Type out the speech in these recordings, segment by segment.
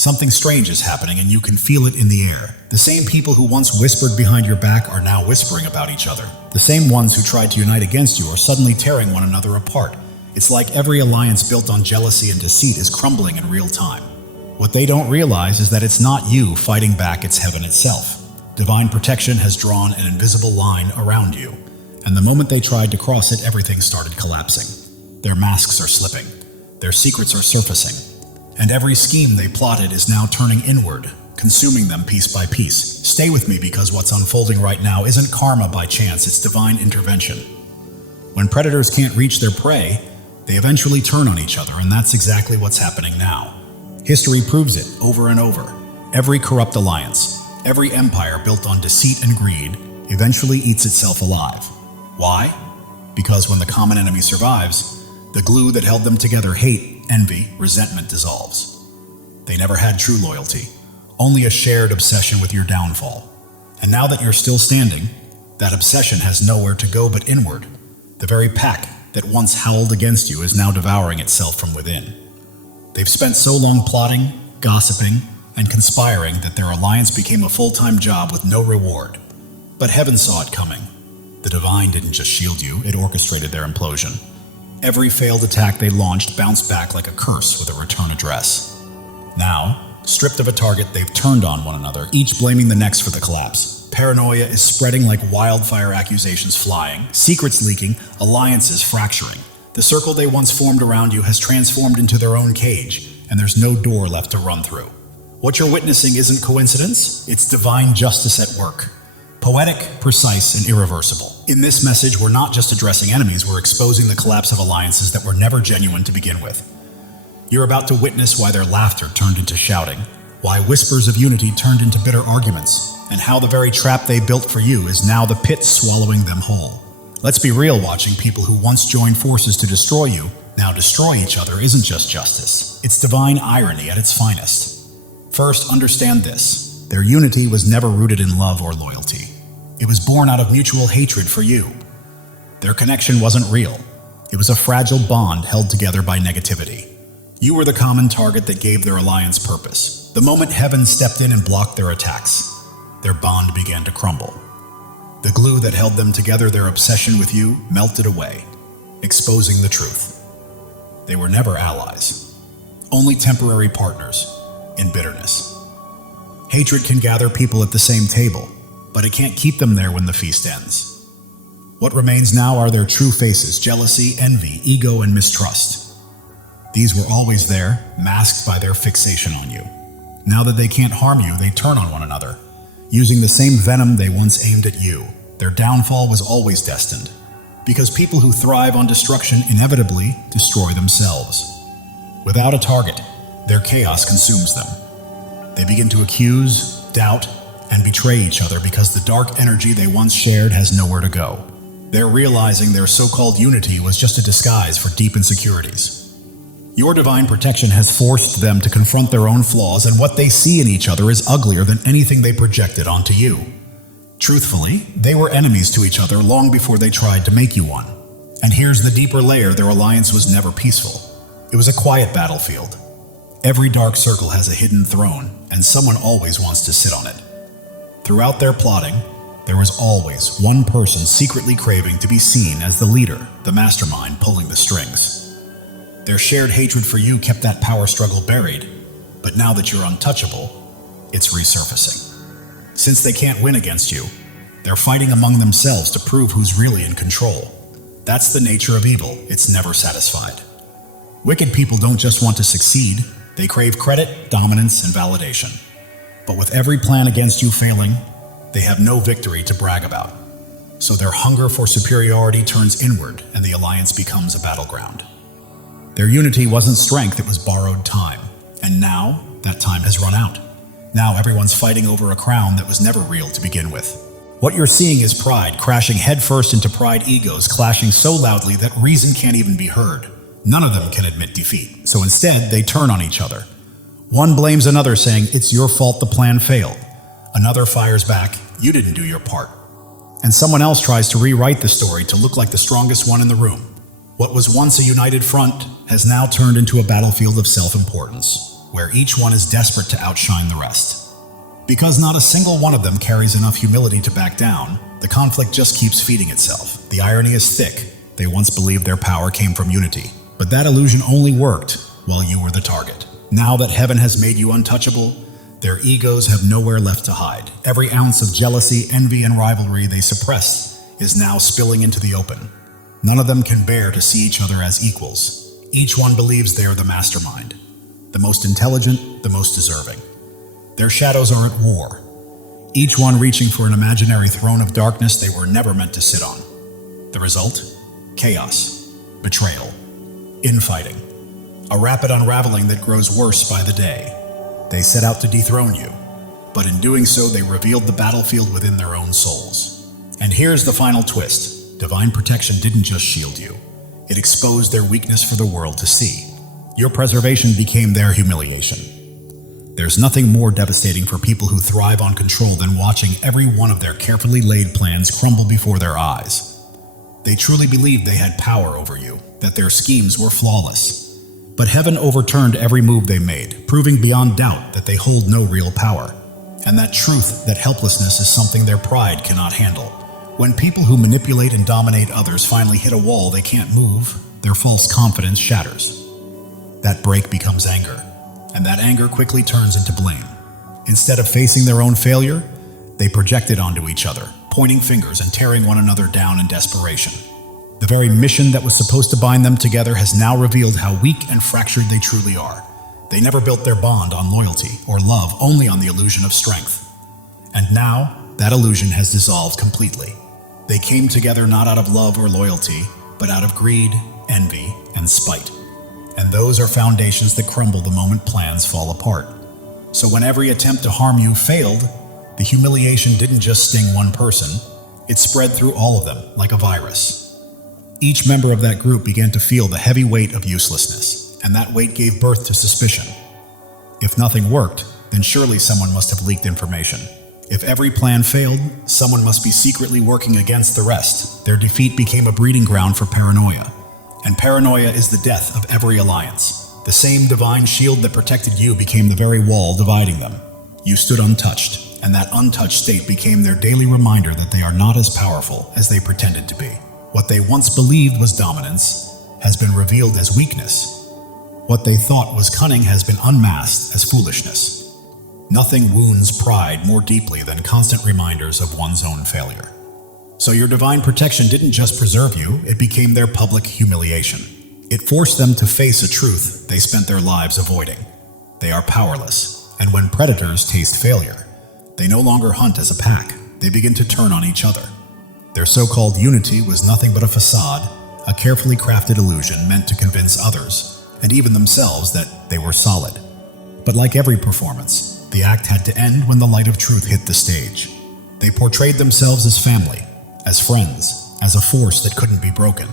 Something strange is happening and you can feel it in the air. The same people who once whispered behind your back are now whispering about each other. The same ones who tried to unite against you are suddenly tearing one another apart. It's like every alliance built on jealousy and deceit is crumbling in real time. What they don't realize is that it's not you fighting back, it's heaven itself. Divine protection has drawn an invisible line around you, and the moment they tried to cross it, everything started collapsing. Their masks are slipping, their secrets are surfacing, and every scheme they plotted is now turning inward, consuming them piece by piece. Stay with me, because what's unfolding right now isn't karma by chance, it's divine intervention. When predators can't reach their prey, they eventually turn on each other, and that's exactly what's happening now. History proves it over and over. Every corrupt alliance, every empire built on deceit and greed, eventually eats itself alive. Why? Because when the common enemy survives, the glue that held them together, hate, envy, resentment, dissolves. They never had true loyalty, only a shared obsession with your downfall. And now that you're still standing, that obsession has nowhere to go but inward. The very pack that once howled against you is now devouring itself from within. They've spent so long plotting, gossiping, and conspiring that their alliance became a full-time job with no reward. But heaven saw it coming. The divine didn't just shield you, it orchestrated their implosion. Every failed attack they launched bounced back like a curse with a return address. Now, stripped of a target, they've turned on one another, each blaming the next for the collapse. Paranoia is spreading like wildfire, accusations flying, secrets leaking, alliances fracturing. The circle they once formed around you has transformed into their own cage, and there's no door left to run through. What you're witnessing isn't coincidence, it's divine justice at work. Poetic, precise, and irreversible. In this message, we're not just addressing enemies, we're exposing the collapse of alliances that were never genuine to begin with. You're about to witness why their laughter turned into shouting, why whispers of unity turned into bitter arguments, and how the very trap they built for you is now the pit swallowing them whole. Let's be real, watching people who once joined forces to destroy you now destroy each other isn't just justice. It's divine irony at its finest. First, understand this. Their unity was never rooted in love or loyalty. It was born out of mutual hatred for you. Their connection wasn't real. It was a fragile bond held together by negativity. You were the common target that gave their alliance purpose. The moment heaven stepped in and blocked their attacks, their bond began to crumble. The glue that held them together, their obsession with you, melted away, exposing the truth. They were never allies, only temporary partners in bitterness. Hatred can gather people at the same table, but it can't keep them there when the feast ends. What remains now are their true faces: jealousy, envy, ego, and mistrust. These were always there, masked by their fixation on you. Now that they can't harm you, they turn on one another, using the same venom they once aimed at you. Their downfall was always destined, because people who thrive on destruction inevitably destroy themselves. Without a target, their chaos consumes them. They begin to accuse, doubt, and betray each other because the dark energy they once shared has nowhere to go. They're realizing their so-called unity was just a disguise for deep insecurities. Your divine protection has forced them to confront their own flaws, and what they see in each other is uglier than anything they projected onto you. Truthfully, they were enemies to each other long before they tried to make you one. And here's the deeper layer: their alliance was never peaceful. It was a quiet battlefield. Every dark circle has a hidden throne, and someone always wants to sit on it. Throughout their plotting, there was always one person secretly craving to be seen as the leader, the mastermind pulling the strings. Their shared hatred for you kept that power struggle buried, but now that you're untouchable, it's resurfacing. Since they can't win against you, they're fighting among themselves to prove who's really in control. That's the nature of evil, it's never satisfied. Wicked people don't just want to succeed, they crave credit, dominance, and validation. But with every plan against you failing, they have no victory to brag about. So their hunger for superiority turns inward, and the alliance becomes a battleground. Their unity wasn't strength, it was borrowed time. And now, that time has run out. Now everyone's fighting over a crown that was never real to begin with. What you're seeing is pride crashing headfirst into pride, egos clashing so loudly that reason can't even be heard. None of them can admit defeat, so instead they turn on each other. One blames another, saying, "It's your fault the plan failed." Another fires back, "You didn't do your part." And someone else tries to rewrite the story to look like the strongest one in the room. What was once a united front has now turned into a battlefield of self-importance. where each one is desperate to outshine the rest. Because not a single one of them carries enough humility to back down, the conflict just keeps feeding itself. The irony is thick. They once believed their power came from unity, but that illusion only worked while you were the target. Now that heaven has made you untouchable, their egos have nowhere left to hide. Every ounce of jealousy, envy, and rivalry they suppressed is now spilling into the open. None of them can bear to see each other as equals. Each one believes they are the mastermind, the most intelligent, the most deserving. Their shadows are at war, each one reaching for an imaginary throne of darkness they were never meant to sit on. The result? Chaos, betrayal, infighting, a rapid unraveling that grows worse by the day. They set out to dethrone you, but in doing so they revealed the battlefield within their own souls. And here's the final twist. Divine protection didn't just shield you. It exposed their weakness for the world to see. Your preservation became their humiliation. There's nothing more devastating for people who thrive on control than watching every one of their carefully laid plans crumble before their eyes. They truly believed they had power over you, that their schemes were flawless. But heaven overturned every move they made, proving beyond doubt that they hold no real power. And that truth, that helplessness is something their pride cannot handle. When people who manipulate and dominate others finally hit a wall they can't move, their false confidence shatters. That break becomes anger, and that anger quickly turns into blame. Instead of facing their own failure, they project it onto each other, pointing fingers and tearing one another down in desperation. The very mission that was supposed to bind them together has now revealed how weak and fractured they truly are. They never built their bond on loyalty or love, only on the illusion of strength. And now, that illusion has dissolved completely. They came together not out of love or loyalty, but out of greed, envy, and spite. And those are foundations that crumble the moment plans fall apart. So when every attempt to harm you failed, the humiliation didn't just sting one person, it spread through all of them like a virus. Each member of that group began to feel the heavy weight of uselessness, and that weight gave birth to suspicion. If nothing worked, then surely someone must have leaked information. If every plan failed, someone must be secretly working against the rest. Their defeat became a breeding ground for paranoia. And paranoia is the death of every alliance. The same divine shield that protected you became the very wall dividing them. You stood untouched, and that untouched state became their daily reminder that they are not as powerful as they pretended to be. What they once believed was dominance has been revealed as weakness. What they thought was cunning has been unmasked as foolishness. Nothing wounds pride more deeply than constant reminders of one's own failure. So your divine protection didn't just preserve you, it became their public humiliation. It forced them to face a truth they spent their lives avoiding. They are powerless, and when predators taste failure, they no longer hunt as a pack, they begin to turn on each other. Their so-called unity was nothing but a facade, a carefully crafted illusion meant to convince others, and even themselves, that they were solid. But like every performance, the act had to end when the light of truth hit the stage. They portrayed themselves as family, as friends, as a force that couldn't be broken.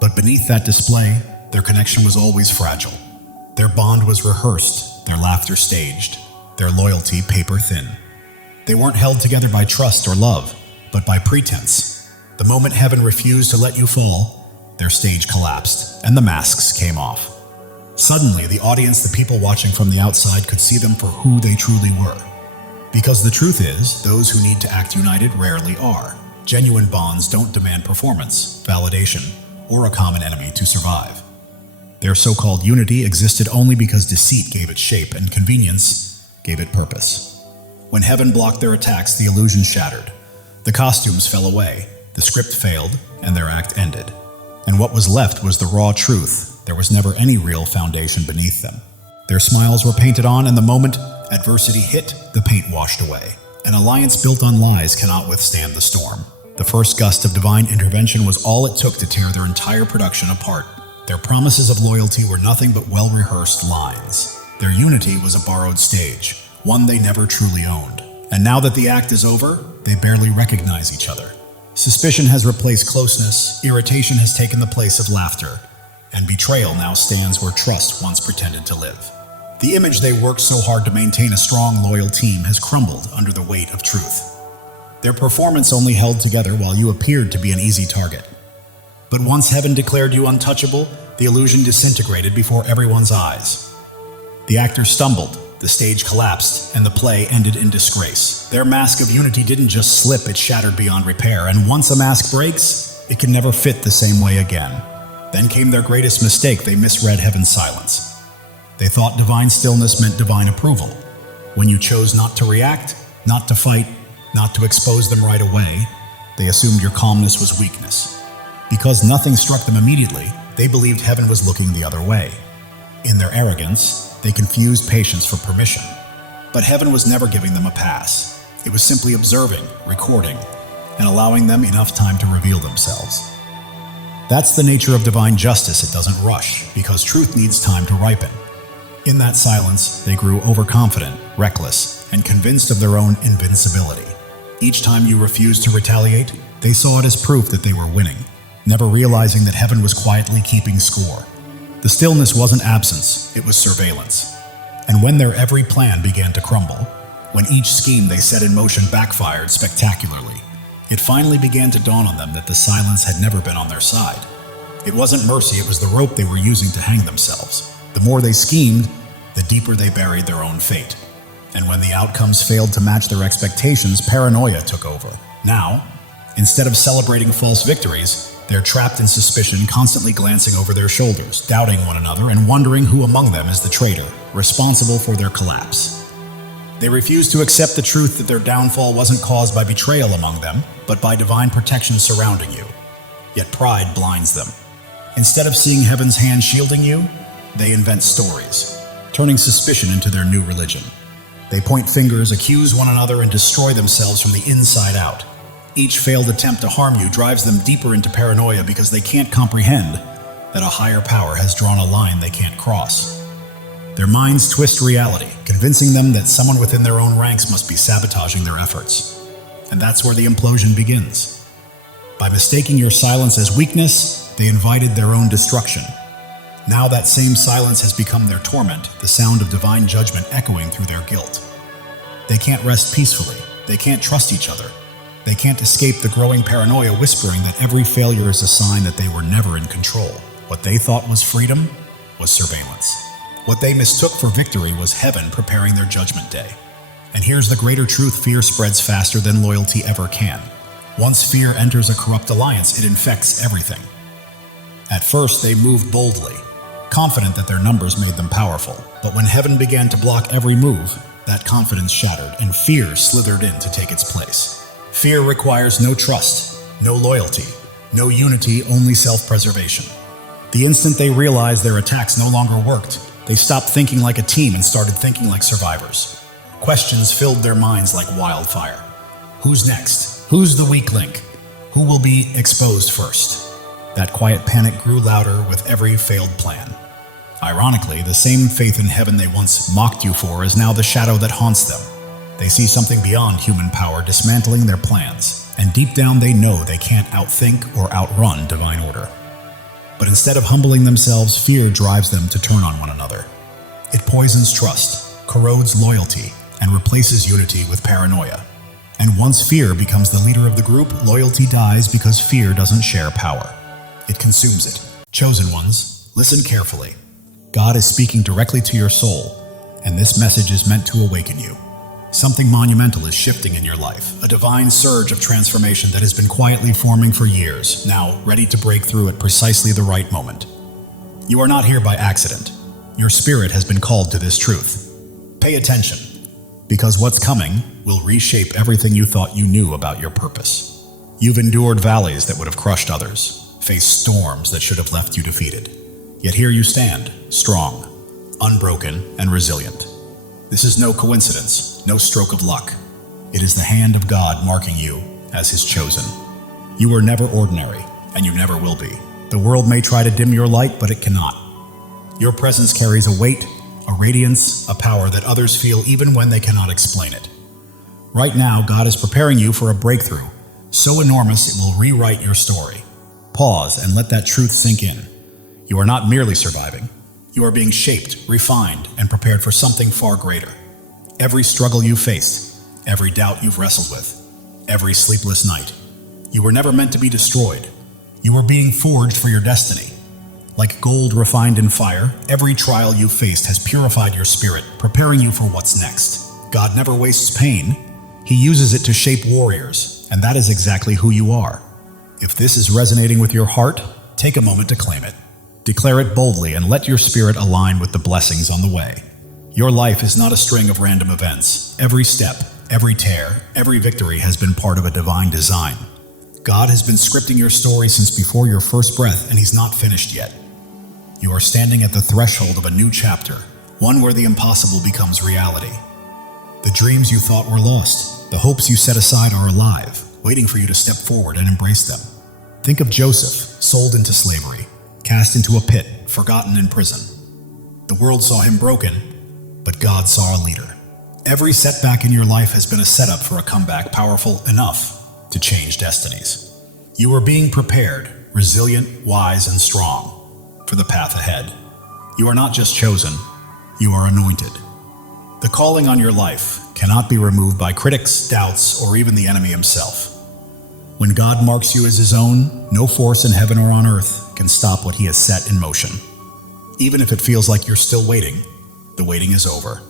But beneath that display, their connection was always fragile. Their bond was rehearsed, their laughter staged, their loyalty paper thin. They weren't held together by trust or love, but by pretense. The moment heaven refused to let you fall, their stage collapsed, and the masks came off. Suddenly, the audience, the people watching from the outside, could see them for who they truly were. Because the truth is, those who need to act united rarely are. Genuine bonds don't demand performance, validation, or a common enemy to survive. Their so-called unity existed only because deceit gave it shape and convenience gave it purpose. When heaven blocked their attacks, the illusion shattered. The costumes fell away, the script failed, and their act ended. And what was left was the raw truth. There was never any real foundation beneath them. Their smiles were painted on, and the moment adversity hit, the paint washed away. An alliance built on lies cannot withstand the storm. The first gust of divine intervention was all it took to tear their entire production apart. Their promises of loyalty were nothing but well-rehearsed lines. Their unity was a borrowed stage, one they never truly owned. And now that the act is over, they barely recognize each other. Suspicion has replaced closeness, irritation has taken the place of laughter, and betrayal now stands where trust once pretended to live. The image they worked so hard to maintain, a strong, loyal team, has crumbled under the weight of truth. Their performance only held together while you appeared to be an easy target. But once heaven declared you untouchable, the illusion disintegrated before everyone's eyes. The actors stumbled, the stage collapsed, and the play ended in disgrace. Their mask of unity didn't just slip, it shattered beyond repair, and once a mask breaks, it can never fit the same way again. Then came their greatest mistake. They misread heaven's silence. They thought divine stillness meant divine approval. When you chose not to react, not to fight, not to expose them right away, they assumed your calmness was weakness. Because nothing struck them immediately, they believed heaven was looking the other way. In their arrogance, they confused patience for permission. But heaven was never giving them a pass. It was simply observing, recording, and allowing them enough time to reveal themselves. That's the nature of divine justice. It doesn't rush, because truth needs time to ripen. In that silence, they grew overconfident, reckless, and convinced of their own invincibility. Each time you refused to retaliate, they saw it as proof that they were winning, never realizing that heaven was quietly keeping score. The stillness wasn't absence, it was surveillance. And when their every plan began to crumble, when each scheme they set in motion backfired spectacularly, it finally began to dawn on them that the silence had never been on their side. It wasn't mercy, it was the rope they were using to hang themselves. The more they schemed, the deeper they buried their own fate. And when the outcomes failed to match their expectations, paranoia took over. Now, instead of celebrating false victories, they're trapped in suspicion, constantly glancing over their shoulders, doubting one another, and wondering who among them is the traitor, responsible for their collapse. They refuse to accept the truth that their downfall wasn't caused by betrayal among them, but by divine protection surrounding you. Yet pride blinds them. Instead of seeing heaven's hand shielding you, they invent stories, turning suspicion into their new religion. They point fingers, accuse one another, and destroy themselves from the inside out. Each failed attempt to harm you drives them deeper into paranoia because they can't comprehend that a higher power has drawn a line they can't cross. Their minds twist reality, convincing them that someone within their own ranks must be sabotaging their efforts. And that's where the implosion begins. By mistaking your silence as weakness, they invited their own destruction. Now that same silence has become their torment, the sound of divine judgment echoing through their guilt. They can't rest peacefully. They can't trust each other. They can't escape the growing paranoia whispering that every failure is a sign that they were never in control. What they thought was freedom was surveillance. What they mistook for victory was heaven preparing their judgment day. And here's the greater truth: fear spreads faster than loyalty ever can. Once fear enters a corrupt alliance, it infects everything. At first, they moved boldly, confident that their numbers made them powerful. But when heaven began to block every move, that confidence shattered, and fear slithered in to take its place. Fear requires no trust, no loyalty, no unity, only self-preservation. The instant they realized their attacks no longer worked, they stopped thinking like a team and started thinking like survivors. Questions filled their minds like wildfire. Who's next? Who's the weak link? Who will be exposed first? That quiet panic grew louder with every failed plan. Ironically, the same faith in heaven they once mocked you for is now the shadow that haunts them. They see something beyond human power dismantling their plans, and deep down they know they can't outthink or outrun divine order. But instead of humbling themselves, fear drives them to turn on one another. It poisons trust, corrodes loyalty, and replaces unity with paranoia. And once fear becomes the leader of the group, loyalty dies because fear doesn't share power. It consumes it. Chosen ones, listen carefully. God is speaking directly to your soul, and this message is meant to awaken you. Something monumental is shifting in your life, a divine surge of transformation that has been quietly forming for years, now ready to break through at precisely the right moment. You are not here by accident. Your spirit has been called to this truth. Pay attention, because what's coming will reshape everything you thought you knew about your purpose. You've endured valleys that would have crushed others, faced storms that should have left you defeated. Yet here you stand, strong, unbroken, and resilient. This is no coincidence, no stroke of luck. It is the hand of God marking you as His chosen. You are never ordinary, and you never will be. The world may try to dim your light, but it cannot. Your presence carries a weight, a radiance, a power that others feel even when they cannot explain it. Right now, God is preparing you for a breakthrough, so enormous it will rewrite your story. Pause and let that truth sink in. You are not merely surviving. You are being shaped, refined, and prepared for something far greater. Every struggle you faced, every doubt you've wrestled with, every sleepless night. You were never meant to be destroyed. You were being forged for your destiny. Like gold refined in fire, every trial you faced has purified your spirit, preparing you for what's next. God never wastes pain. He uses it to shape warriors, and that is exactly who you are. If this is resonating with your heart, take a moment to claim it. Declare it boldly and let your spirit align with the blessings on the way. Your life is not a string of random events. Every step, every tear, every victory has been part of a divine design. God has been scripting your story since before your first breath, and He's not finished yet. You are standing at the threshold of a new chapter, one where the impossible becomes reality. The dreams you thought were lost, the hopes you set aside are alive, waiting for you to step forward and embrace them. Think of Joseph, sold into slavery, cast into a pit, forgotten in prison. The world saw him broken, but God saw a leader. Every setback in your life has been a setup for a comeback powerful enough to change destinies. You are being prepared, resilient, wise, and strong for the path ahead. You are not just chosen, you are anointed. The calling on your life cannot be removed by critics, doubts, or even the enemy himself. When God marks you as His own, no force in heaven or on earth can stop what He has set in motion. Even if it feels like you're still waiting, the waiting is over.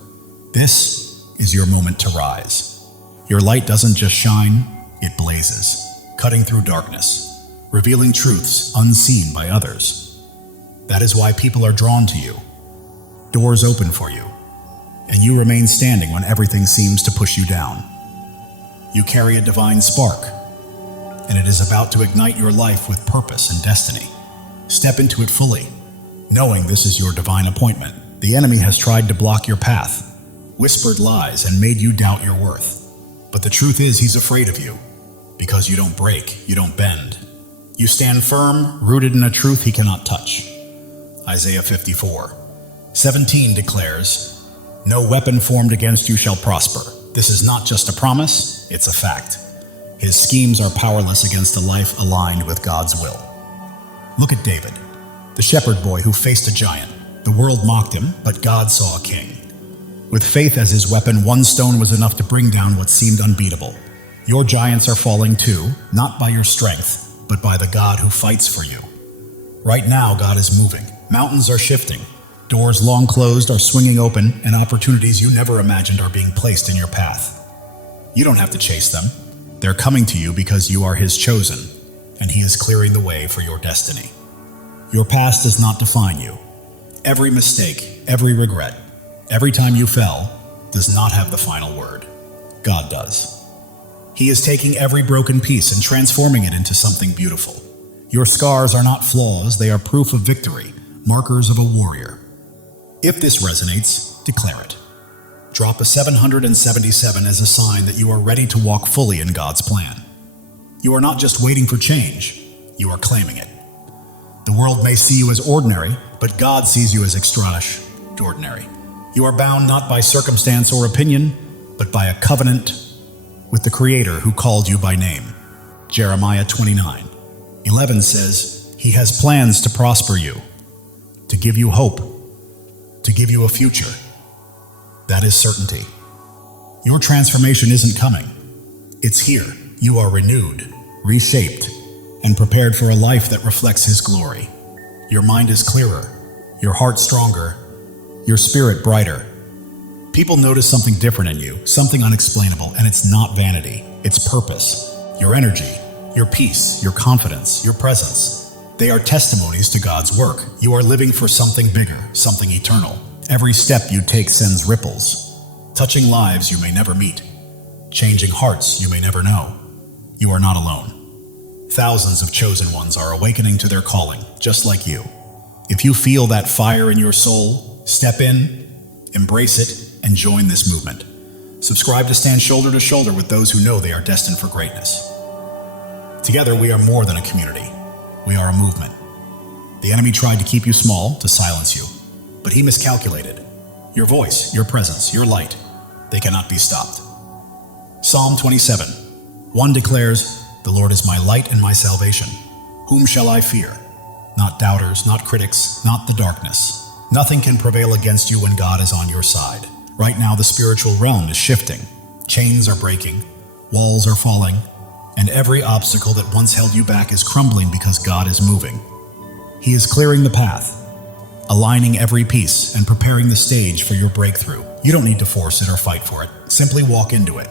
This is your moment to rise. Your light doesn't just shine, it blazes, cutting through darkness, revealing truths unseen by others. That is why people are drawn to you. Doors open for you, and you remain standing when everything seems to push you down. You carry a divine spark, and it is about to ignite your life with purpose and destiny. Step into it fully, knowing this is your divine appointment. The enemy has tried to block your path, whispered lies, and made you doubt your worth. But the truth is, he's afraid of you, because you don't break, you don't bend. You stand firm, rooted in a truth he cannot touch. Isaiah 54:17 declares, "No weapon formed against you shall prosper." This is not just a promise, it's a fact. His schemes are powerless against a life aligned with God's will. Look at David, the shepherd boy who faced a giant. The world mocked him, but God saw a king. With faith as his weapon, one stone was enough to bring down what seemed unbeatable. Your giants are falling too, not by your strength, but by the God who fights for you. Right now, God is moving. Mountains are shifting. Doors long closed are swinging open, and opportunities you never imagined are being placed in your path. You don't have to chase them. They're coming to you because you are His chosen, and He is clearing the way for your destiny. Your past does not define you. Every mistake, every regret, every time you fell, does not have the final word. God does. He is taking every broken piece and transforming it into something beautiful. Your scars are not flaws, they are proof of victory, markers of a warrior. If this resonates, declare it. Drop a 777 as a sign that you are ready to walk fully in God's plan. You are not just waiting for change, you are claiming it. The world may see you as ordinary, but God sees you as extraordinary. You are bound not by circumstance or opinion, but by a covenant with the Creator who called you by name. Jeremiah 29:11 says, "He has plans to prosper you, to give you hope, to give you a future." That is certainty. Your transformation isn't coming. It's here. You are renewed, reshaped, and prepared for a life that reflects His glory. Your mind is clearer, your heart stronger, your spirit brighter. People notice something different in you, something unexplainable, and it's not vanity, it's purpose. Your energy, your peace, your confidence, your presence. They are testimonies to God's work. You are living for something bigger, something eternal. Every step you take sends ripples, touching lives you may never meet, changing hearts you may never know. You are not alone. Thousands of chosen ones are awakening to their calling, just like you. If you feel that fire in your soul, step in, embrace it, and join this movement. Subscribe to stand shoulder to shoulder with those who know they are destined for greatness. Together, we are more than a community. We are a movement. The enemy tried to keep you small, to silence you, but he miscalculated. Your voice, your presence, your light, they cannot be stopped. Psalm 27:1 declares, "The Lord is my light and my salvation. Whom shall I fear?" Not doubters, not critics, not the darkness. Nothing can prevail against you when God is on your side. Right now, the spiritual realm is shifting. Chains are breaking, walls are falling, and every obstacle that once held you back is crumbling because God is moving. He is clearing the path, aligning every piece and preparing the stage for your breakthrough. You don't need to force it or fight for it. Simply walk into it.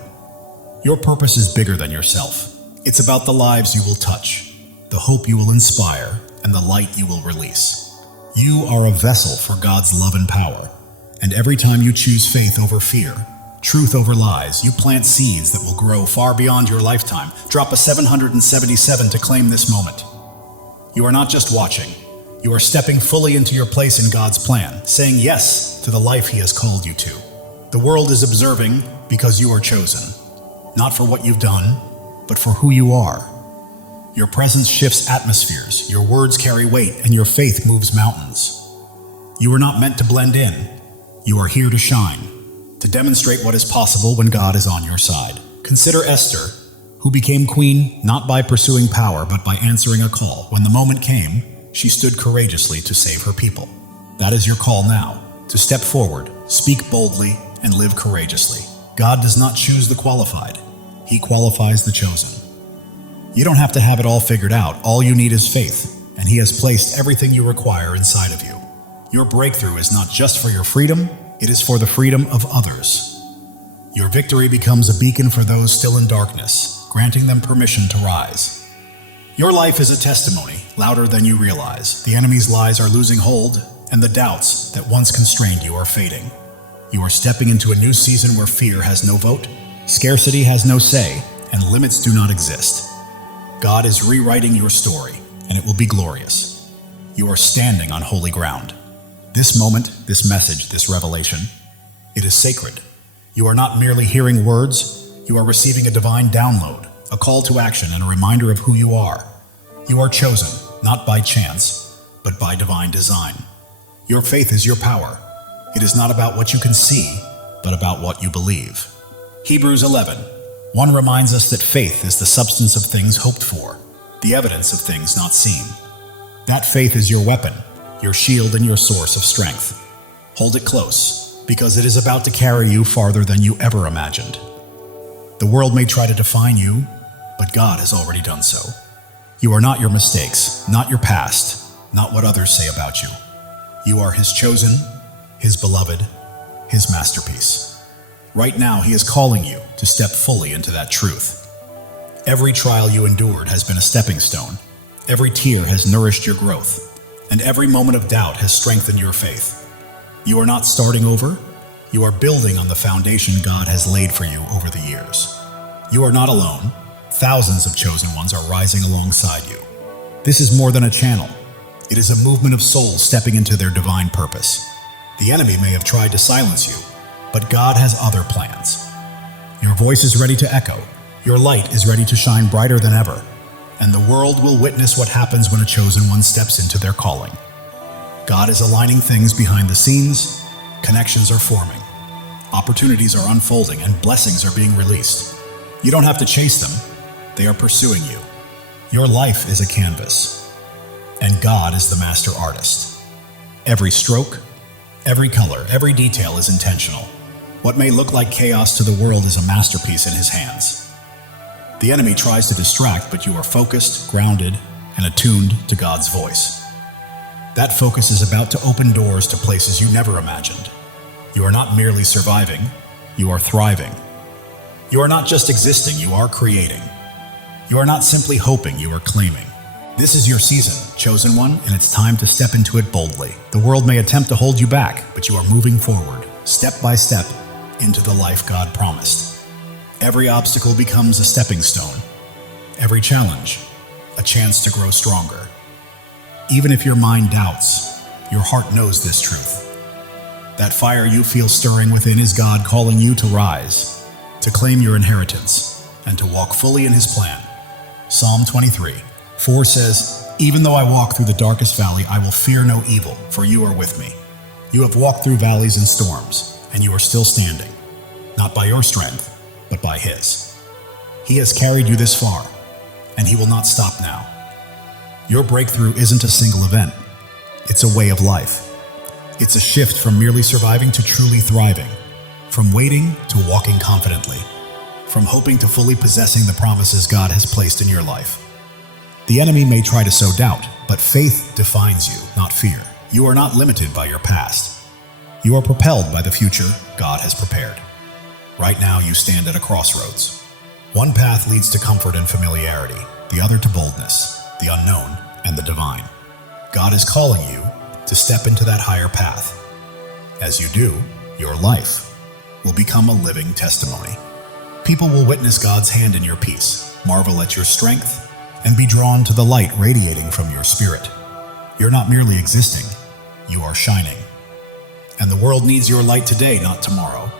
Your purpose is bigger than yourself. It's about the lives you will touch, the hope you will inspire, and the light you will release. You are a vessel for God's love and power. And every time you choose faith over fear, truth over lies, you plant seeds that will grow far beyond your lifetime. Drop a 777 to claim this moment. You are not just watching. You are stepping fully into your place in God's plan, saying yes to the life He has called you to. The world is observing because you are chosen, not for what you've done, but for who you are. Your presence shifts atmospheres, your words carry weight, and your faith moves mountains. You are not meant to blend in. You are here to shine, to demonstrate what is possible when God is on your side. Consider Esther, who became queen not by pursuing power, but by answering a call. When the moment came, she stood courageously to save her people. That is your call now, to step forward, speak boldly, and live courageously. God does not choose the qualified. He qualifies the chosen. You don't have to have it all figured out. All you need is faith, and He has placed everything you require inside of you. Your breakthrough is not just for your freedom, it is for the freedom of others. Your victory becomes a beacon for those still in darkness, granting them permission to rise. Your life is a testimony, louder than you realize. The enemy's lies are losing hold, and the doubts that once constrained you are fading. You are stepping into a new season where fear has no vote, scarcity has no say, and limits do not exist. God is rewriting your story, and it will be glorious. You are standing on holy ground. This moment, this message, this revelation, it is sacred. You are not merely hearing words, you are receiving a divine download, a call to action, and a reminder of who you are. You are chosen, not by chance, but by divine design. Your faith is your power. It is not about what you can see, but about what you believe. Hebrews 11:1 reminds us that faith is the substance of things hoped for, the evidence of things not seen. That faith is your weapon, your shield, and your source of strength. Hold it close, because it is about to carry you farther than you ever imagined. The world may try to define you, but God has already done so. You are not your mistakes, not your past, not what others say about you. You are His chosen, His beloved, His masterpiece. Right now, He is calling you to step fully into that truth. Every trial you endured has been a stepping stone. Every tear has nourished your growth, and every moment of doubt has strengthened your faith. You are not starting over. You are building on the foundation God has laid for you over the years. You are not alone. Thousands of chosen ones are rising alongside you. This is more than a channel. It is a movement of souls stepping into their divine purpose. The enemy may have tried to silence you, but God has other plans. Your voice is ready to echo. Your light is ready to shine brighter than ever. And the world will witness what happens when a chosen one steps into their calling. God is aligning things behind the scenes. Connections are forming. Opportunities are unfolding, and blessings are being released. You don't have to chase them. They are pursuing you. Your life is a canvas, and God is the master artist. Every stroke, every color, every detail is intentional. What may look like chaos to the world is a masterpiece in His hands. The enemy tries to distract, but you are focused, grounded, and attuned to God's voice. That focus is about to open doors to places you never imagined. You are not merely surviving, you are thriving. You are not just existing, you are creating. You are not simply hoping, you are claiming. This is your season, chosen one, and it's time to step into it boldly. The world may attempt to hold you back, but you are moving forward, step by step, into the life God promised. Every obstacle becomes a stepping stone. Every challenge, a chance to grow stronger. Even if your mind doubts, your heart knows this truth. That fire you feel stirring within is God calling you to rise, to claim your inheritance, and to walk fully in His plan. Psalm 23:4 says, "Even though I walk through the darkest valley, I will fear no evil, for you are with me. You have walked through valleys and storms, and you are still standing, not by your strength, but by His. He has carried you this far, and He will not stop now." Your breakthrough isn't a single event. It's a way of life. It's a shift from merely surviving to truly thriving, from waiting to walking confidently, from hoping to fully possessing the promises God has placed in your life. The enemy may try to sow doubt, But faith defines you, not fear. You are not limited by your past. You are propelled by the future God has prepared. Right now you stand at a crossroads. One path leads to comfort and familiarity, the other to boldness, the unknown, and the divine. God is calling you to step into that higher path. As you do, your life will become a living testimony. People will witness God's hand in your peace, marvel at your strength, and be drawn to the light radiating from your spirit. You're not merely existing, you are shining. And the world needs your light today, not tomorrow.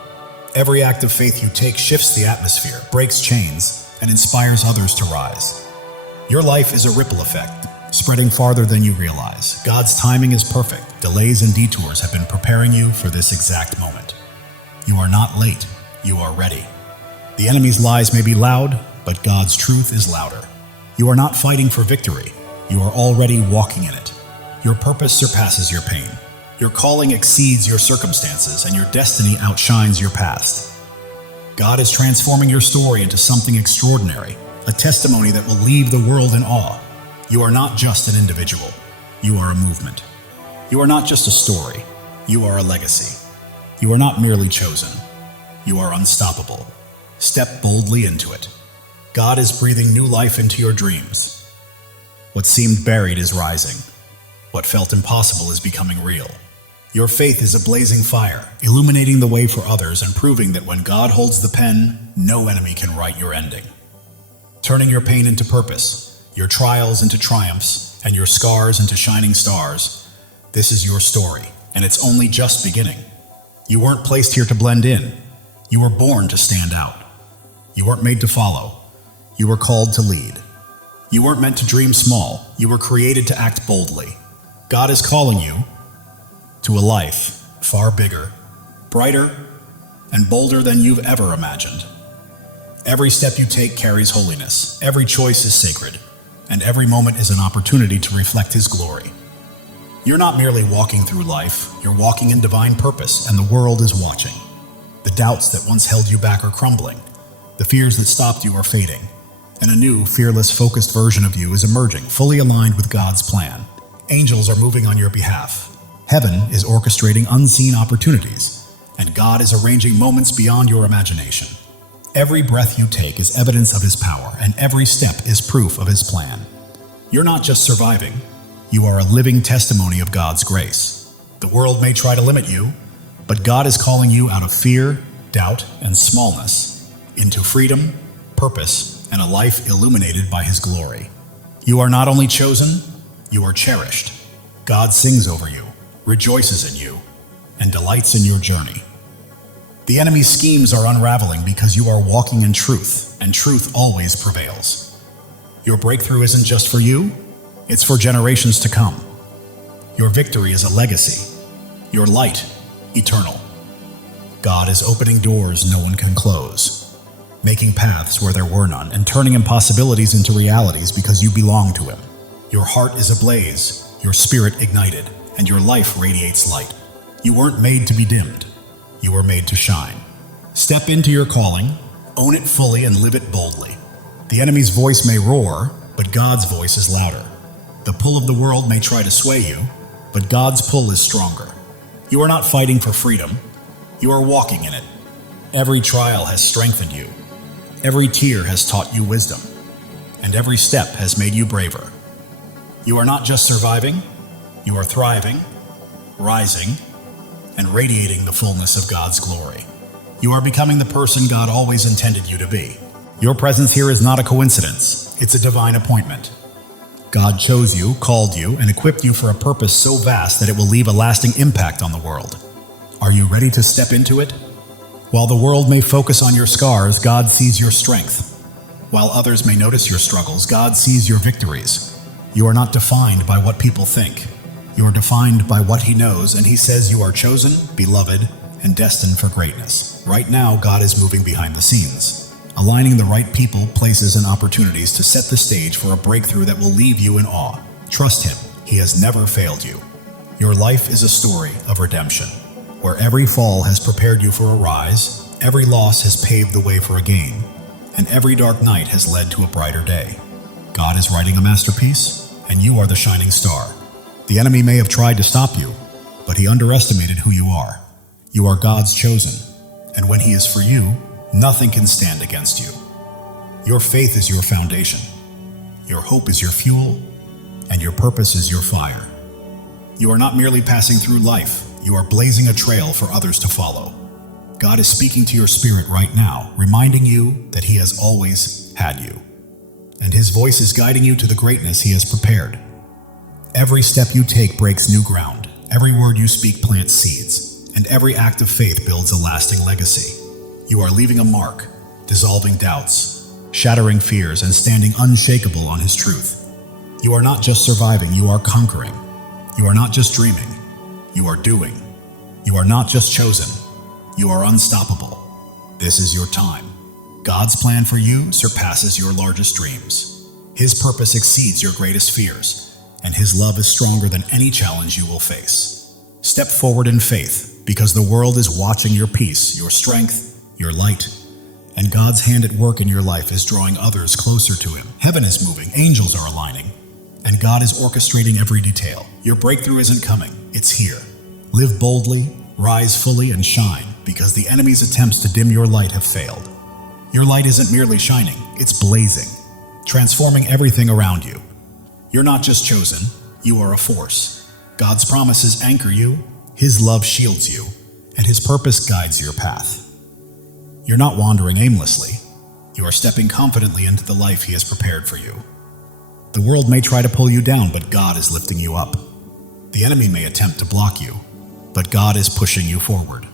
Every act of faith you take shifts the atmosphere, breaks chains, and inspires others to rise. Your life is a ripple effect, spreading farther than you realize. God's timing is perfect. Delays and detours have been preparing you for this exact moment. You are not late, you are ready. The enemy's lies may be loud, but God's truth is louder. You are not fighting for victory, you are already walking in it. Your purpose surpasses your pain. Your calling exceeds your circumstances, and your destiny outshines your past. God is transforming your story into something extraordinary, a testimony that will leave the world in awe. You are not just an individual, you are a movement. You are not just a story, you are a legacy. You are not merely chosen, you are unstoppable. Step boldly into it. God is breathing new life into your dreams. What seemed buried is rising. What felt impossible is becoming real. Your faith is a blazing fire, illuminating the way for others and proving that when God holds the pen, no enemy can write your ending. Turning your pain into purpose, your trials into triumphs, and your scars into shining stars, this is your story, and it's only just beginning. You weren't placed here to blend in. You were born to stand out. You weren't made to follow. You were called to lead. You weren't meant to dream small. You were created to act boldly. God is calling you to a life far bigger, brighter, and bolder than you've ever imagined. Every step you take carries holiness. Every choice is sacred, and every moment is an opportunity to reflect His glory. You're not merely walking through life, you're walking in divine purpose, and the world is watching. The doubts that once held you back are crumbling. The fears that stopped you are fading, and a new, fearless, focused version of you is emerging, fully aligned with God's plan. Angels are moving on your behalf. Heaven is orchestrating unseen opportunities, and God is arranging moments beyond your imagination. Every breath you take is evidence of His power, and every step is proof of His plan. You're not just surviving, you are a living testimony of God's grace. The world may try to limit you, but God is calling you out of fear, doubt, and smallness into freedom, purpose, and a life illuminated by His glory. You are not only chosen, you are cherished. God sings over you, rejoices in you, and delights in your journey. The enemy's schemes are unraveling because you are walking in truth, and truth always prevails. Your breakthrough isn't just for you, it's for generations to come. Your victory is a legacy, your light eternal. God is opening doors no one can close, making paths where there were none, and turning impossibilities into realities because you belong to Him. Your heart is ablaze, your spirit ignited, and your life radiates light. You weren't made to be dimmed. You were made to shine. Step into your calling, own it fully, and live it boldly. The enemy's voice may roar, but God's voice is louder. The pull of the world may try to sway you, but God's pull is stronger. You are not fighting for freedom. You are walking in it. Every trial has strengthened you. Every tear has taught you wisdom. And every step has made you braver. You are not just surviving, you are thriving, rising, and radiating the fullness of God's glory. You are becoming the person God always intended you to be. Your presence here is not a coincidence, it's a divine appointment. God chose you, called you, and equipped you for a purpose so vast that it will leave a lasting impact on the world. Are you ready to step into it? While the world may focus on your scars, God sees your strength. While others may notice your struggles, God sees your victories. You are not defined by what people think. You are defined by what He knows, and He says you are chosen, beloved, and destined for greatness. Right now, God is moving behind the scenes, aligning the right people, places, and opportunities to set the stage for a breakthrough that will leave you in awe. Trust Him. He has never failed you. Your life is a story of redemption, where every fall has prepared you for a rise, every loss has paved the way for a gain, and every dark night has led to a brighter day. God is writing a masterpiece, and you are the shining star. The enemy may have tried to stop you, but he underestimated who you are. You are God's chosen, and when he is for you, nothing can stand against you. Your faith is your foundation. Your hope is your fuel, and your purpose is your fire. You are not merely passing through life, you are blazing a trail for others to follow. God is speaking to your spirit right now, reminding you that he has always had you. And his voice is guiding you to the greatness he has prepared. Every step you take breaks new ground. Every word you speak plants seeds, and every act of faith builds a lasting legacy. You are leaving a mark, dissolving doubts, shattering fears, and standing unshakable on his truth. You are not just surviving, you are conquering. You are not just dreaming, you are doing. You are not just chosen, you are unstoppable. This is your time. God's plan for you surpasses your largest dreams. His purpose exceeds your greatest fears, and his love is stronger than any challenge you will face. Step forward in faith, because the world is watching your peace, your strength, your light, and God's hand at work in your life is drawing others closer to him. Heaven is moving, angels are aligning, and God is orchestrating every detail. Your breakthrough isn't coming, it's here. Live boldly, rise fully, and shine, because the enemy's attempts to dim your light have failed. Your light isn't merely shining, it's blazing, transforming everything around you. You're not just chosen, you are a force. God's promises anchor you, his love shields you, and his purpose guides your path. You're not wandering aimlessly, you are stepping confidently into the life he has prepared for you. The world may try to pull you down, but God is lifting you up. The enemy may attempt to block you, but God is pushing you forward.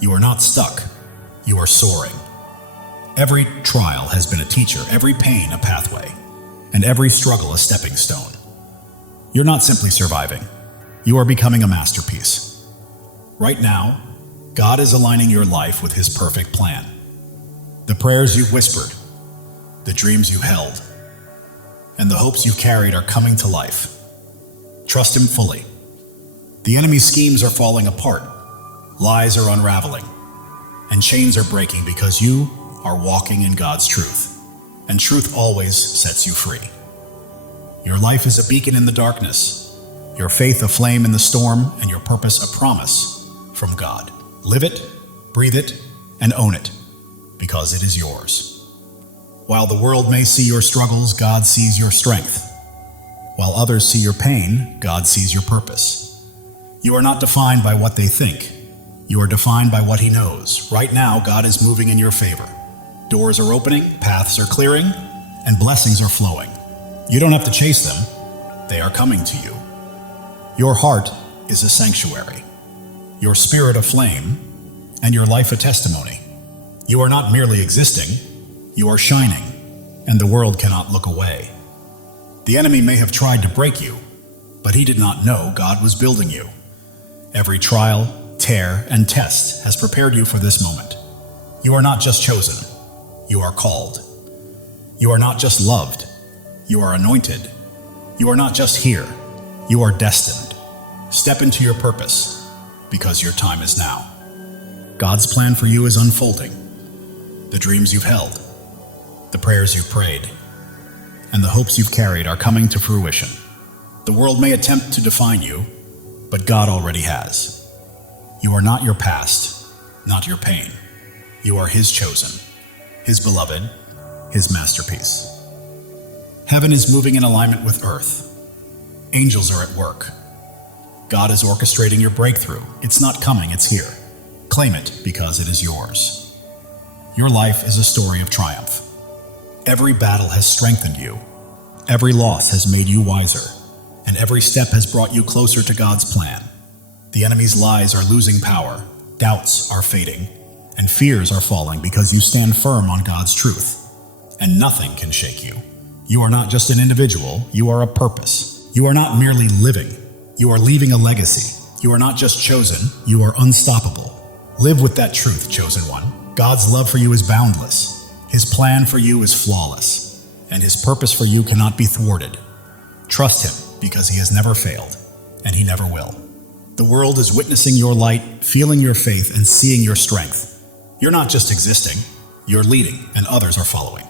You are not stuck, you are soaring. Every trial has been a teacher, every pain a pathway, and every struggle a stepping stone. You're not simply surviving, you are becoming a masterpiece. Right now, God is aligning your life with his perfect plan. The prayers you've whispered, the dreams you held, and the hopes you've carried are coming to life. Trust him fully. The enemy's schemes are falling apart, lies are unraveling, and chains are breaking because you are walking in God's truth, and truth always sets you free. Your life is a beacon in the darkness, your faith a flame in the storm, and your purpose a promise from God. Live it, breathe it, and own it, because it is yours. While the world may see your struggles, God sees your strength. While others see your pain, God sees your purpose. You are not defined by what they think. You are defined by what he knows. Right now, God is moving in your favor. Doors are opening, paths are clearing, and blessings are flowing. You don't have to chase them. They are coming to you. Your heart is a sanctuary, your spirit a flame, and your life a testimony. You are not merely existing, you are shining, and the world cannot look away. The enemy may have tried to break you, but he did not know God was building you. Every trial, tear, and test has prepared you for this moment. You are not just chosen, you are called. You are not just loved, you are anointed. You are not just here, you are destined. Step into your purpose, because your time is now. God's plan for you is unfolding. The dreams you've held, the prayers you've prayed, and the hopes you've carried are coming to fruition. The world may attempt to define you, but God already has. You are not your past, not your pain. You are his chosen, his beloved, his masterpiece. Heaven is moving in alignment with earth. Angels are at work. God is orchestrating your breakthrough. It's not coming, it's here. Claim it because it is yours. Your life is a story of triumph. Every battle has strengthened you. Every loss has made you wiser. And every step has brought you closer to God's plan. The enemy's lies are losing power, doubts are fading, and fears are falling because you stand firm on God's truth. And nothing can shake you. You are not just an individual, you are a purpose. You are not merely living, you are leaving a legacy. You are not just chosen, you are unstoppable. Live with that truth, chosen one. God's love for you is boundless. His plan for you is flawless, and his purpose for you cannot be thwarted. Trust him, because he has never failed, and he never will. The world is witnessing your light, feeling your faith, and seeing your strength. You're not just existing, you're leading, and others are following.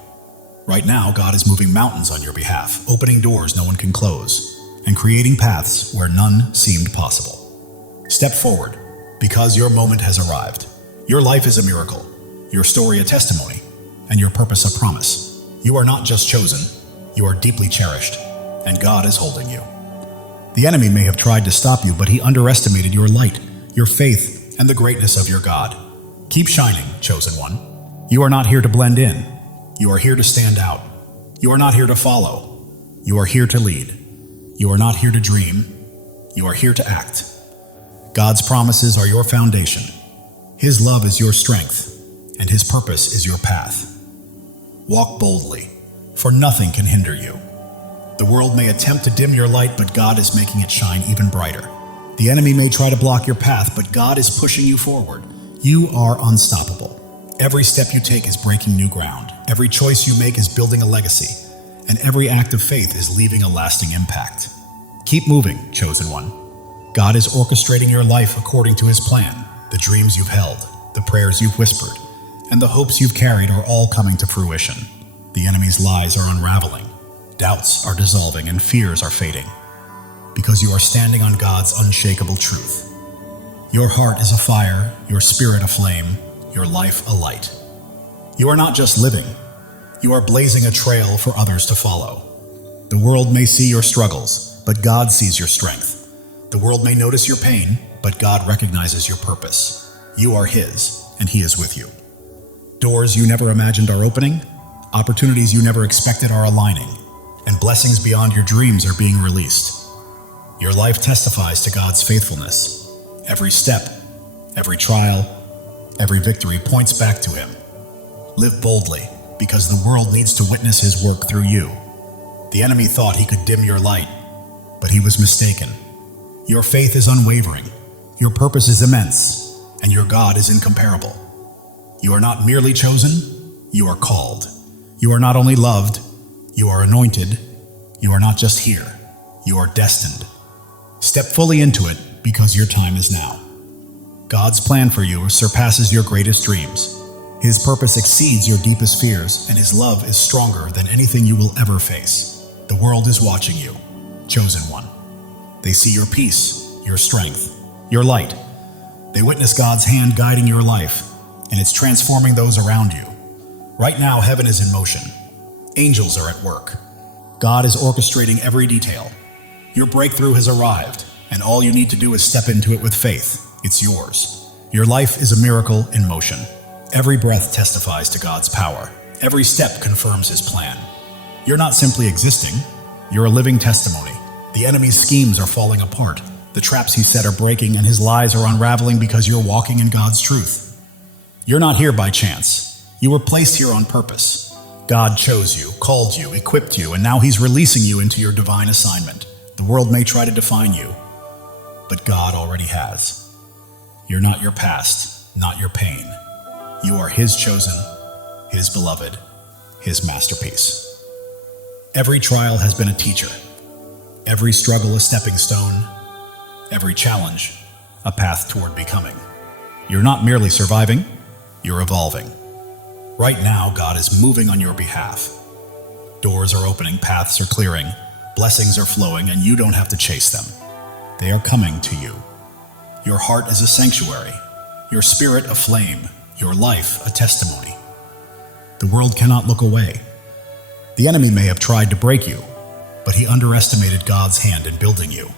Right now, God is moving mountains on your behalf, opening doors no one can close, and creating paths where none seemed possible. Step forward, because your moment has arrived. Your life is a miracle, your story a testimony, and your purpose a promise. You are not just chosen, you are deeply cherished, and God is holding you. The enemy may have tried to stop you, but he underestimated your light, your faith, and the greatness of your God. Keep shining, chosen one. You are not here to blend in. You are here to stand out. You are not here to follow. You are here to lead. You are not here to dream. You are here to act. God's promises are your foundation. His love is your strength, and His purpose is your path. Walk boldly, for nothing can hinder you. The world may attempt to dim your light, but God is making it shine even brighter. The enemy may try to block your path, but God is pushing you forward. You are unstoppable. Every step you take is breaking new ground. Every choice you make is building a legacy, and every act of faith is leaving a lasting impact. Keep moving, chosen one. God is orchestrating your life according to His plan. The dreams you've held, the prayers you've whispered, and the hopes you've carried are all coming to fruition. The enemy's lies are unraveling. Doubts are dissolving and fears are fading, because you are standing on God's unshakable truth. Your heart is afire, your spirit aflame, your life a light. You are not just living, you are blazing a trail for others to follow. The world may see your struggles, but God sees your strength. The world may notice your pain, but God recognizes your purpose. You are His, and He is with you. Doors you never imagined are opening, opportunities you never expected are aligning, and blessings beyond your dreams are being released. Your life testifies to God's faithfulness. Every step, every trial, every victory points back to Him. Live boldly, because the world needs to witness His work through you. The enemy thought he could dim your light, but he was mistaken. Your faith is unwavering, your purpose is immense, and your God is incomparable. You are not merely chosen, you are called. You are not only loved, you are anointed. You are not just here, you are destined. Step fully into it, because your time is now. God's plan for you surpasses your greatest dreams. His purpose exceeds your deepest fears, and His love is stronger than anything you will ever face. The world is watching you, chosen one. They see your peace, your strength, your light. They witness God's hand guiding your life, and it's transforming those around you. Right now, heaven is in motion. Angels are at work. God is orchestrating every detail. Your breakthrough has arrived, and all you need to do is step into it with faith. It's yours. Your life is a miracle in motion. Every breath testifies to God's power. Every step confirms His plan. You're not simply existing, you're a living testimony. The enemy's schemes are falling apart. The traps he set are breaking, and his lies are unraveling because you're walking in God's truth. You're not here by chance. You were placed here on purpose. God chose you, called you, equipped you, and now He's releasing you into your divine assignment. The world may try to define you, but God already has. You're not your past, not your pain. You are His chosen, His beloved, His masterpiece. Every trial has been a teacher. Every struggle a stepping stone. Every challenge a path toward becoming. You're not merely surviving, you're evolving. Right now, God is moving on your behalf. Doors are opening, paths are clearing, blessings are flowing, and you don't have to chase them. They are coming to you. Your heart is a sanctuary, your spirit a flame, your life a testimony. The world cannot look away. The enemy may have tried to break you, but he underestimated God's hand in building you.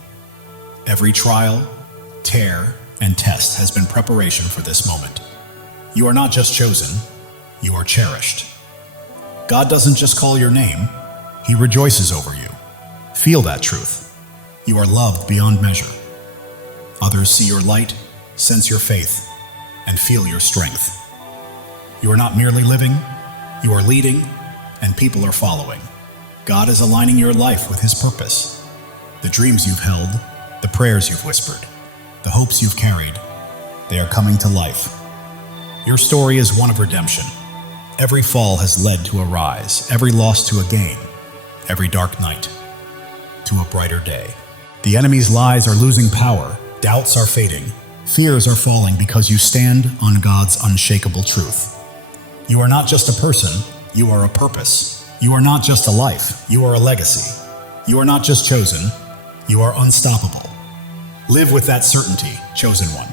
Every trial, tear, and test has been preparation for this moment. You are not just chosen, you are cherished. God doesn't just call your name, He rejoices over you. Feel that truth. You are loved beyond measure. Others see your light, sense your faith, and feel your strength. You are not merely living, you are leading, and people are following. God is aligning your life with His purpose. The dreams you've held, the prayers you've whispered, the hopes you've carried, they are coming to life. Your story is one of redemption. Every fall has led to a rise, every loss to a gain, every dark night to a brighter day. The enemy's lies are losing power, doubts are fading, fears are falling because you stand on God's unshakable truth. You are not just a person, you are a purpose, You are not just a life, you are a legacy. You are not just chosen, you are unstoppable. Live with that certainty, chosen one.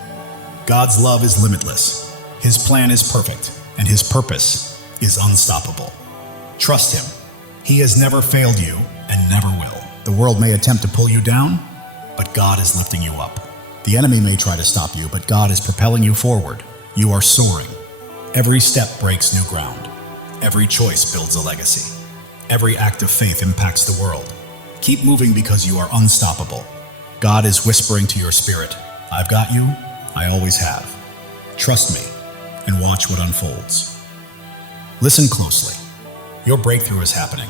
God's love is limitless, His plan is perfect, and His purpose is unstoppable. Trust Him. He has never failed you and never will. The world may attempt to pull you down, but God is lifting you up. The enemy may try to stop you, but God is propelling you forward. You are soaring. Every step breaks new ground. Every choice builds a legacy. Every act of faith impacts the world. Keep moving because you are unstoppable. God is whispering to your spirit, I've got you, I always have. Trust me, and watch what unfolds. Listen closely. Your breakthrough is happening.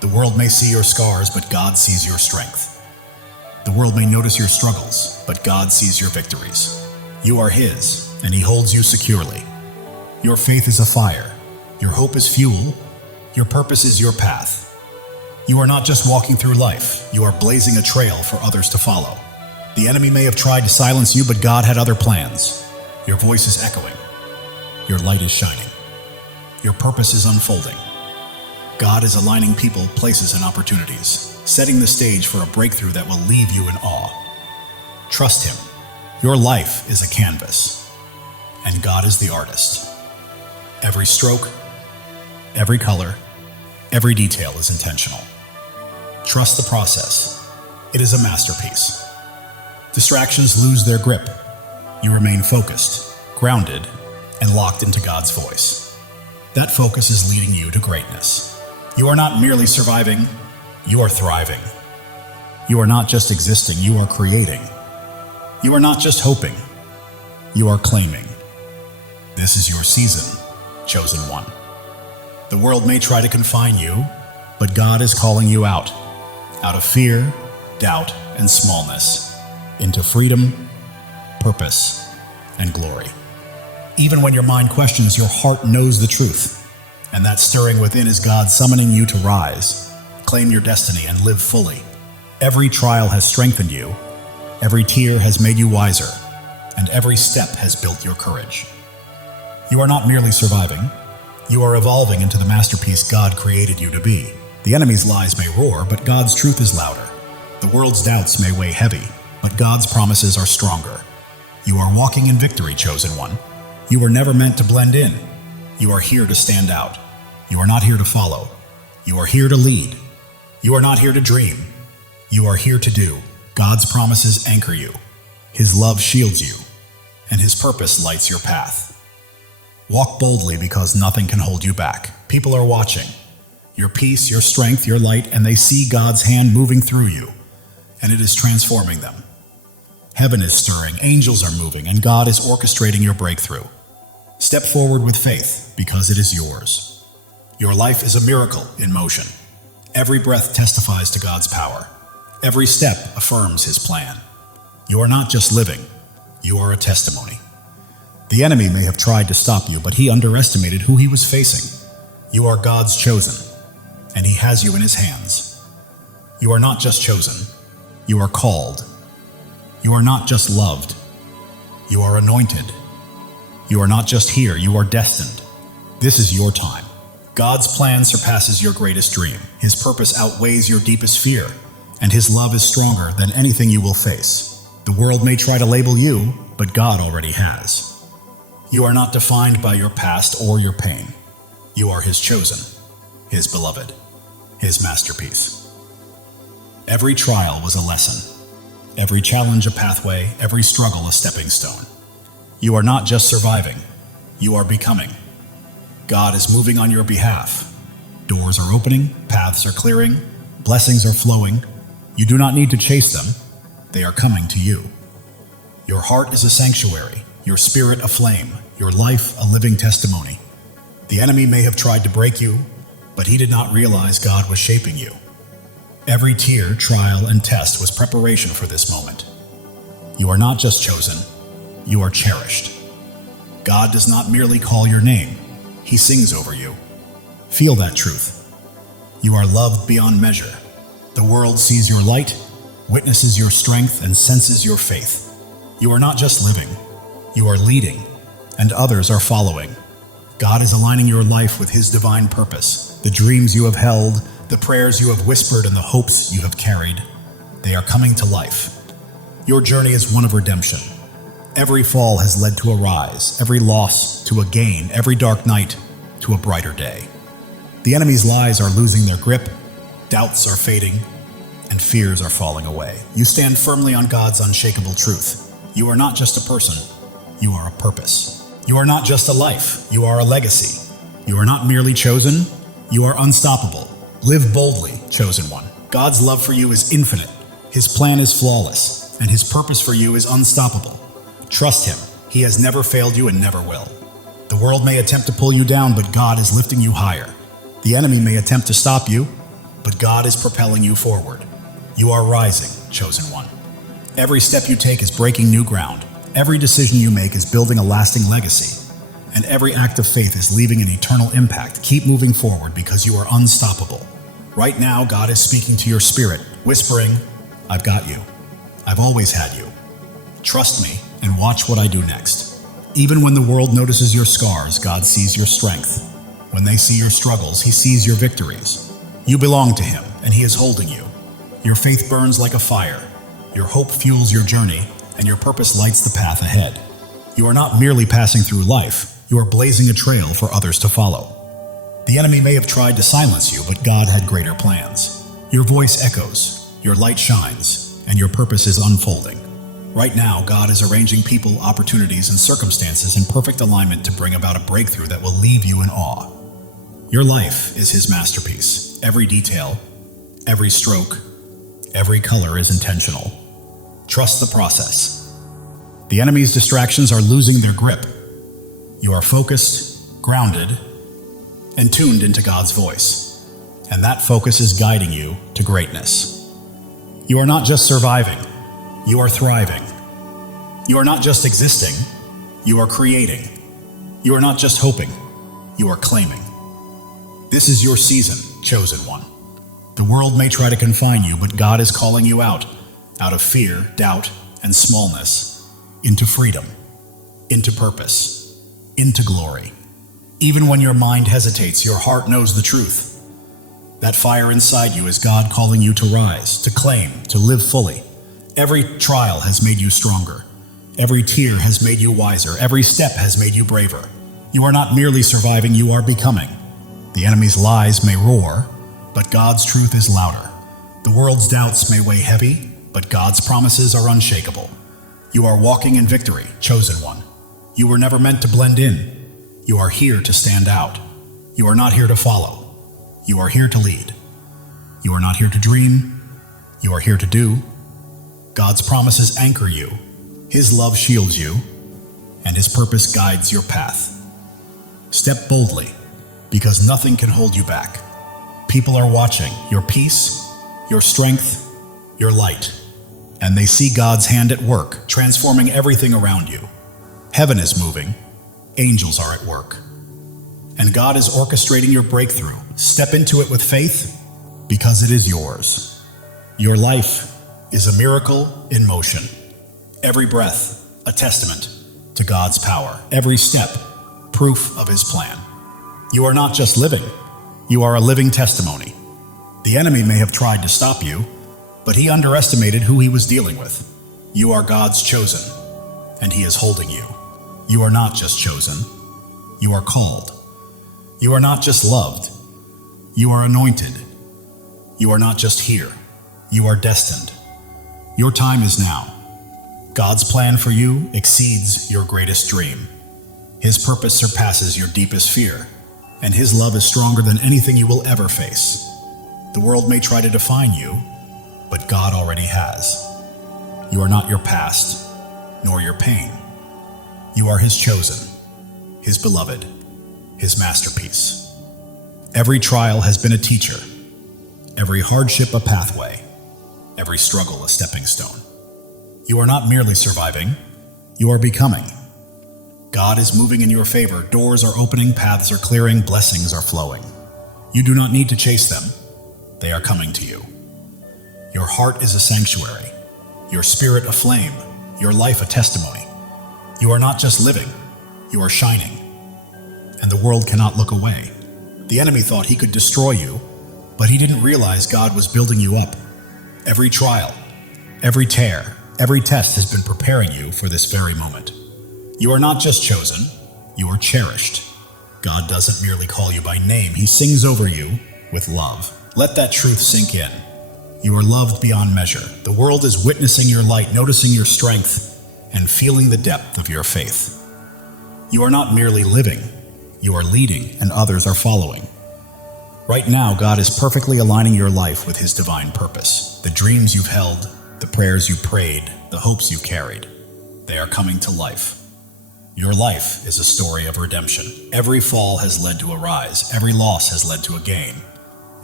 The world may see your scars, but God sees your strength. The world may notice your struggles, but God sees your victories. You are His, and He holds you securely. Your faith is a fire. Your hope is fuel. Your purpose is your path. You are not just walking through life, you are blazing a trail for others to follow. The enemy may have tried to silence you, but God had other plans. Your voice is echoing. Your light is shining. Your purpose is unfolding. God is aligning people, places, and opportunities, setting the stage for a breakthrough that will leave you in awe. Trust Him. Your life is a canvas, and God is the artist. Every stroke, every color, every detail is intentional. Trust the process. It is a masterpiece. Distractions lose their grip. You remain focused, grounded, and locked into God's voice. That focus is leading you to greatness. You are not merely surviving, you are thriving. You are not just existing, you are creating. You are not just hoping, you are claiming. This is your season, chosen one. The world may try to confine you, but God is calling you out of fear, doubt, and smallness, into freedom, purpose, and glory. Even when your mind questions, your heart knows the truth, and that stirring within is God summoning you to rise, claim your destiny, and live fully. Every trial has strengthened you, every tear has made you wiser, and every step has built your courage. You are not merely surviving, you are evolving into the masterpiece God created you to be. The enemy's lies may roar, but God's truth is louder. The world's doubts may weigh heavy, but God's promises are stronger. You are walking in victory, chosen one. You were never meant to blend in. You are here to stand out. You are not here to follow. You are here to lead. You are not here to dream. You are here to do. God's promises anchor you. His love shields you, and His purpose lights your path. Walk boldly because nothing can hold you back. People are watching. Your peace, your strength, your light, and they see God's hand moving through you, and it is transforming them. Heaven is stirring, angels are moving, and God is orchestrating your breakthrough. Step forward with faith, because it is yours. Your life is a miracle in motion. Every breath testifies to God's power. Every step affirms His plan. You are not just living, you are a testimony. The enemy may have tried to stop you, but he underestimated who he was facing. You are God's chosen, and He has you in His hands. You are not just chosen, you are called. You are not just loved, you are anointed. You are not just here, you are destined. This is your time. God's plan surpasses your greatest dream. His purpose outweighs your deepest fear, and His love is stronger than anything you will face. The world may try to label you, but God already has. You are not defined by your past or your pain. You are His chosen, His beloved, His masterpiece. Every trial was a lesson. Every challenge a pathway, every struggle a stepping stone. You are not just surviving, you are becoming. God is moving on your behalf. Doors are opening, paths are clearing, blessings are flowing. You do not need to chase them, they are coming to you. Your heart is a sanctuary, your spirit a flame, your life a living testimony. The enemy may have tried to break you, but he did not realize God was shaping you. Every tear, trial, and test was preparation for this moment. You are not just chosen, you are cherished. God does not merely call your name, He sings over you. Feel that truth. You are loved beyond measure. The world sees your light, witnesses your strength, and senses your faith. You are not just living, you are leading, and others are following. God is aligning your life with His divine purpose. The dreams you have held, the prayers you have whispered, and the hopes you have carried, they are coming to life. Your journey is one of redemption. Every fall has led to a rise, every loss to a gain, every dark night to a brighter day. The enemy's lies are losing their grip, doubts are fading, and fears are falling away. You stand firmly on God's unshakable truth. You are not just a person, you are a purpose. You are not just a life, you are a legacy. You are not merely chosen, you are unstoppable. Live boldly, chosen one. God's love for you is infinite. His plan is flawless, and His purpose for you is unstoppable. Trust Him. He has never failed you and never will. The world may attempt to pull you down, but God is lifting you higher. The enemy may attempt to stop you, but God is propelling you forward. You are rising, chosen one. Every step you take is breaking new ground. Every decision you make is building a lasting legacy. And every act of faith is leaving an eternal impact. Keep moving forward because you are unstoppable. Right now, God is speaking to your spirit, whispering, "I've got you. I've always had you. Trust me and watch what I do next." Even when the world notices your scars, God sees your strength. When they see your struggles, He sees your victories. You belong to Him, and He is holding you. Your faith burns like a fire. Your hope fuels your journey, and your purpose lights the path ahead. You are not merely passing through life, you are blazing a trail for others to follow. The enemy may have tried to silence you, but God had greater plans. Your voice echoes, your light shines, and your purpose is unfolding. Right now, God is arranging people, opportunities, and circumstances in perfect alignment to bring about a breakthrough that will leave you in awe. Your life is His masterpiece. Every detail, every stroke, every color is intentional. Trust the process. The enemy's distractions are losing their grip. You are focused, grounded, and tuned into God's voice. And that focus is guiding you to greatness. You are not just surviving, you are thriving. You are not just existing, you are creating. You are not just hoping, you are claiming. This is your season, chosen one. The world may try to confine you, but God is calling you out of fear, doubt, and smallness, into freedom, into purpose, into glory. Even when your mind hesitates, your heart knows the truth. That fire inside you is God calling you to rise, to claim, to live fully. Every trial has made you stronger. Every tear has made you wiser. Every step has made you braver. You are not merely surviving, you are becoming. The enemy's lies may roar, but God's truth is louder. The world's doubts may weigh heavy, but God's promises are unshakable. You are walking in victory, chosen one. You were never meant to blend in. You are here to stand out. You are not here to follow. You are here to lead. You are not here to dream. You are here to do. God's promises anchor you. His love shields you, and His purpose guides your path. Step boldly, because nothing can hold you back. People are watching your peace, your strength, your light, and they see God's hand at work, transforming everything around you. Heaven is moving, angels are at work, and God is orchestrating your breakthrough. Step into it with faith, because it is yours. Your life is a miracle in motion. Every breath, a testament to God's power. Every step, proof of His plan. You are not just living, you are a living testimony. The enemy may have tried to stop you, but he underestimated who he was dealing with. You are God's chosen, and He is holding you. You are not just chosen, you are called. You are not just loved, you are anointed. You are not just here, you are destined. Your time is now. God's plan for you exceeds your greatest dream. His purpose surpasses your deepest fear, and His love is stronger than anything you will ever face. The world may try to define you, but God already has. You are not your past, nor your pain. You are His chosen, His beloved, His masterpiece. Every trial has been a teacher, every hardship a pathway, every struggle a stepping stone. You are not merely surviving, you are becoming. God is moving in your favor. Doors are opening, paths are clearing, blessings are flowing. You do not need to chase them. They are coming to you. Your heart is a sanctuary, your spirit a flame, your life a testimony. You are not just living, you are shining. and the world cannot look away. The enemy thought he could destroy you, but he didn't realize God was building you up. Every trial, every tear, every test has been preparing you for this very moment. You are not just chosen, you are cherished. God doesn't merely call you by name, He sings over you with love. Let that truth sink in. You are loved beyond measure. The world is witnessing your light, noticing your strength, and feeling the depth of your faith. You are not merely living, you are leading, and others are following. Right now, God is perfectly aligning your life with His divine purpose. The dreams you've held, the prayers you prayed, the hopes you carried, they are coming to life. Your life is a story of redemption. Every fall has led to a rise, every loss has led to a gain,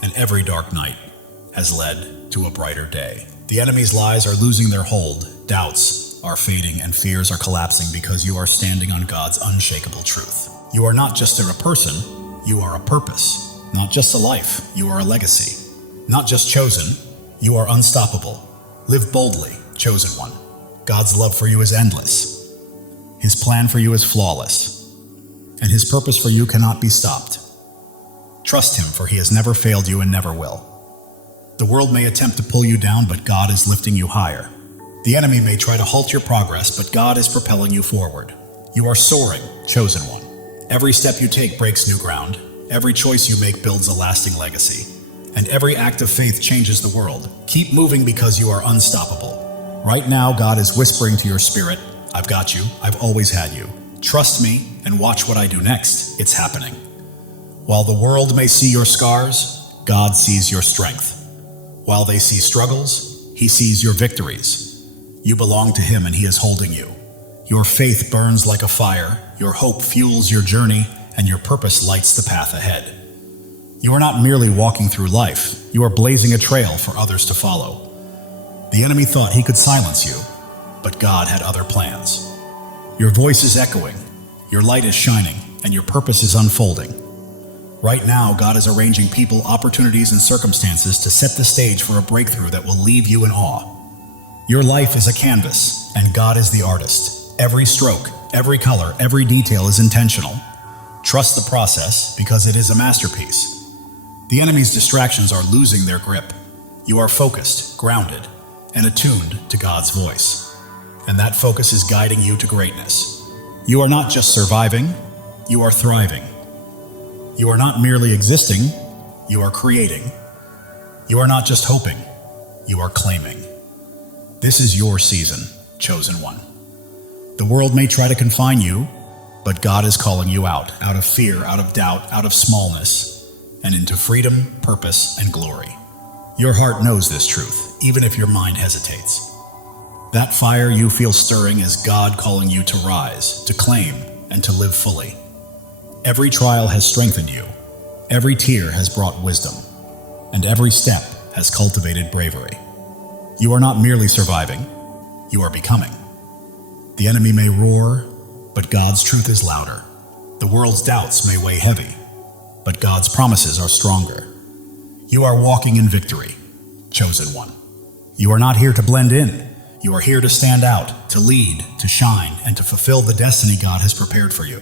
and every dark night has led to a brighter day. The enemy's lies are losing their hold, doubts are fading, and fears are collapsing because you are standing on God's unshakable truth. You are not just a person, you are a purpose. Not just a life, you are a legacy. Not just chosen, you are unstoppable. Live boldly, chosen one. God's love for you is endless. His plan for you is flawless, and His purpose for you cannot be stopped. Trust Him, for He has never failed you and never will. The world may attempt to pull you down, but God is lifting you higher. The enemy may try to halt your progress, but God is propelling you forward. You are soaring, chosen one. Every step you take breaks new ground. Every choice you make builds a lasting legacy. And every act of faith changes the world. Keep moving because you are unstoppable. Right now, God is whispering to your spirit, I've got you, I've always had you. Trust me and watch what I do next. It's happening. While the world may see your scars, God sees your strength. While they see struggles, He sees your victories. You belong to Him and He is holding you. Your faith burns like a fire, your hope fuels your journey, and your purpose lights the path ahead. You are not merely walking through life, you are blazing a trail for others to follow. The enemy thought he could silence you, but God had other plans. Your voice is echoing, your light is shining, and your purpose is unfolding. Right now, God is arranging people, opportunities, and circumstances to set the stage for a breakthrough that will leave you in awe. Your life is a canvas, and God is the artist. Every stroke, every color, every detail is intentional. Trust the process because it is a masterpiece. The enemy's distractions are losing their grip. You are focused, grounded, and attuned to God's voice. And that focus is guiding you to greatness. You are not just surviving, you are thriving. You are not merely existing, you are creating. You are not just hoping, you are claiming. This is your season, chosen one. The world may try to confine you, but God is calling you out of fear, out of doubt, out of smallness, and into freedom, purpose, and glory. Your heart knows this truth, even if your mind hesitates. That fire you feel stirring is God calling you to rise, to claim, and to live fully. Every trial has strengthened you, every tear has brought wisdom, and every step has cultivated bravery. You are not merely surviving, you are becoming. The enemy may roar, but God's truth is louder. The world's doubts may weigh heavy, but God's promises are stronger. You are walking in victory, chosen one. You are not here to blend in. You are here to stand out, to lead, to shine, and to fulfill the destiny God has prepared for you.